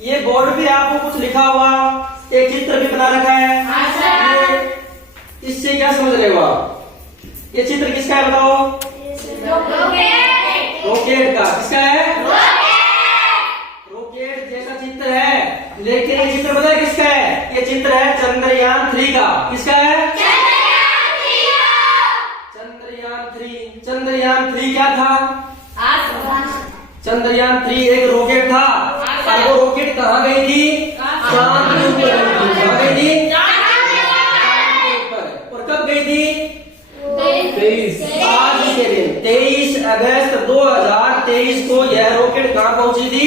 ये बोर्ड पे आपको कुछ लिखा हुआ, एक चित्र भी बना रखा है। इससे क्या समझ रहे हो आप? ये चित्र किसका है बताओ? रॉकेट का। किसका है? रॉकेट जैसा चित्र है, लेकिन ये चित्र पता है किसका है? ये चित्र है चंद्रयान 3 का। किसका है? चंद्रयान 3। चंद्रयान 3 क्या था? चंद्रयान 3 एक रॉकेट था। और वो रॉकेट कहाँ गई थी? चांद के ऊपर गई थी। कहाँ गई थी? चांद के ऊपर। और कब गई थी? 23 आज के दिन 23 अगस्त 2023 को यह रॉकेट कहाँ पहुंची थी?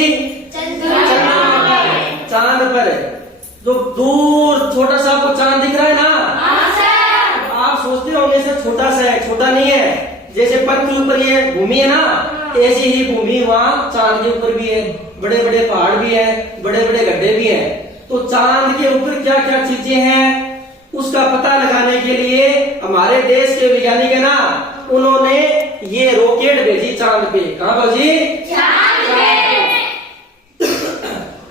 चांद पर। जो दूर छोटा सा आपको चांद दिख रहा है ना, आप सोचते होंगे सर छोटा सा है। छोटा नहीं है। जैसे पृथ्वी के ऊपर ये भूमि है ना, ऐसी ही भूमि वहाँ चांद के ऊपर भी है। बड़े बड़े पहाड़ भी है, बड़े बड़े गड्ढे भी हैं। तो चांद के ऊपर क्या क्या चीजें हैं, उसका पता लगाने के लिए हमारे देश के वैज्ञानिक है ना, उन्होंने ये रॉकेट भेजी चांद पे। कहाँ भेजी?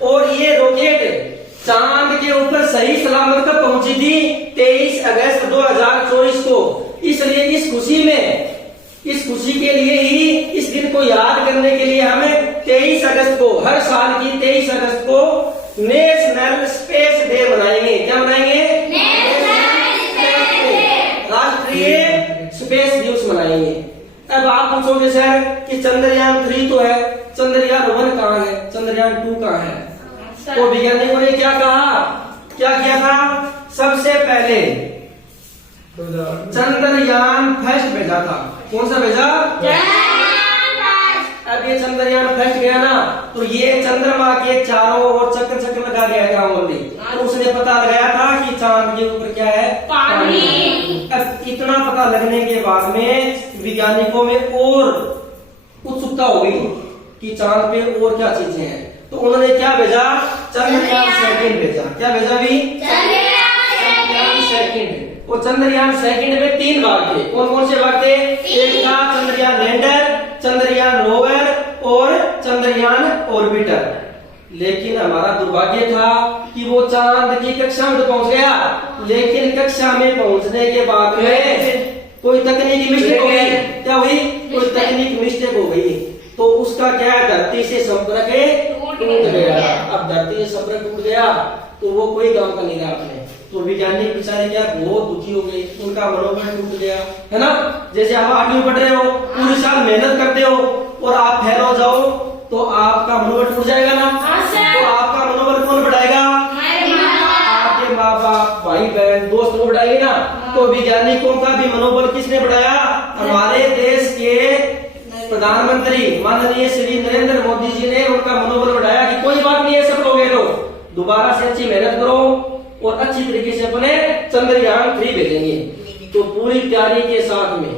और ये रॉकेट चांद के ऊपर सही सलामत कब पहुंची थी? 23 अगस्त 2024 को। इसलिए इस खुशी के लिए ही, इस दिन को याद करने के लिए हमें 23 अगस्त को, हर साल की 23 अगस्त को नेशनल स्पेस डे मनाएंगे। क्या मनाएंगे? राष्ट्रीय स्पेस दिवस मनाएंगे। अब आप पूछोगे सर कि चंद्रयान 3 तो है, चंद्रयान 1 कहाँ है, चंद्रयान 2 कहाँ है? तो वैज्ञानिकों ने क्या कहा, क्या किया था? सबसे पहले चंद्रयान फर्स्ट भेजा था। कौन सा भेजा? अब ये चंद्रयान फर्स्ट गया ना, तो ये चंद्रमा के चारों ओर चक्कर चक्कर लगा गया ग्राउंड में। तो उसने पता लगाया था कि चांद के ऊपर क्या है? पानी। अब इतना पता लगने के बाद में वैज्ञानिकों में और उत्सुकता हो गई कि चांद पे और क्या चीजें हैं। तो उन्होंने क्या भेजा? चंद्रयान 2 भेजा। क्या भेजा भी? चंद्रयान 2। और चंद्रयान 2 में 3 भाग थे। कौन कौन से भाग थे? एक था चंद्रयान लैंडर, चंद्रयान रोवर और चंद्रयान ऑर्बिटर। लेकिन हमारा दुर्भाग्य था कि वो चांद की कक्षा में तो पहुंच गया, लेकिन कक्षा में पहुंचने के बाद में कोई तकनीकी मिस्टेक हो गई। क्या हुई? कोई तकनीकी मिस्टेक हो गई। तो उसका क्या है, धरती से संपर्क टूट गया। अब धरती से संपर्क टूट गया तो वो कोई काम का नहीं रहा अपने। तो वैज्ञानिक बेचारे क्या बहुत दुखी हो गए, उनका मनोबल टूट गया, है ना। जैसे आप 8वीं पढ़ रहे हो, पूरे साल मेहनत करते हो और आप फेल हो जाओ तो आपका मनोबल टूट जाएगा ना। तो आपका मनोबल कौन बढ़ाएगा? आपके माँ बाप, भाई बहन, दोस्त लोग बढ़ाएंगे ना। तो वैज्ञानिकों का भी मनोबल किसने बढ़ाया? हमारे देश के प्रधानमंत्री माननीय श्री नरेंद्र मोदी जी ने उनका मनोबल बढ़ाया कि कोई बात नहीं है, सब लोग तो दोबारा से अच्छी मेहनत करो और अच्छी तरीके से अपने चंद्रयान 3 भेजेंगे। तो पूरी तैयारी के साथ में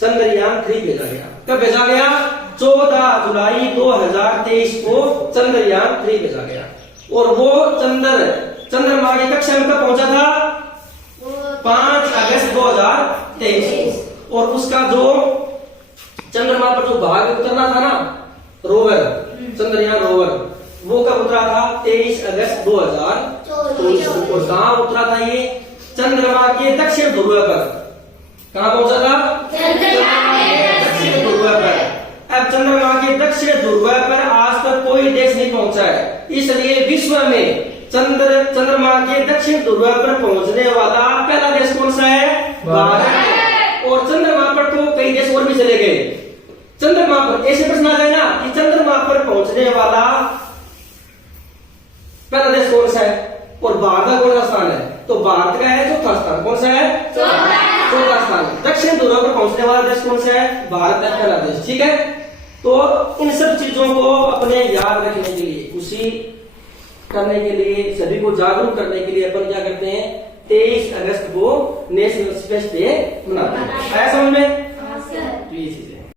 चंद्रयान 3 भेजा गया। कब भेजा गया? 14 जुलाई 2023 को चंद्रयान 3 भेजा गया। और वो चंद्रमा की कक्षा में कब पहुंचा था? 5 अगस्त 2023। और उसका जो चंद्रमा पर जो भाग उतरना था ना, रोवर, चंद्रयान रोवर, वो कब उतरा था? 23 अगस्त 2024 को। और कहाँ उतरा था ये? चंद्रमा के दक्षिण ध्रुव पर। कहाँ पहुंचा था? दक्षिण ध्रुव पर। अब चंद्रमा के दक्षिण ध्रुव पर आज तक कोई देश नहीं पहुंचा है। इसलिए विश्व में चंद्रमा के दक्षिण ध्रुव पर पहुंचने वाला पहला देश कौन सा है? भारत। और चंद्रमा पर तो कई देश और भी चले गए। चंद्रमा पर ऐसे प्रश्न आ जाए ना कि चंद्रमा पर पहुंचने वाला पहला देश कौन सा है और भारत का कौन सा स्थान है? तो भारत का है चौथा स्थान। कौन सा है? चौथा स्थान। दक्षिण ध्रुव पर पहुंचने वाला देश कौन सा है? भारत का पहला देश। ठीक है। तो इन सब चीजों को अपने याद रखने के लिए, खुशी करने के लिए, सभी को जागरूक करने के लिए अपन क्या करते हैं? 23 अगस्त को नेशनल स्पेस डे मनाते हैं। आया समझ में?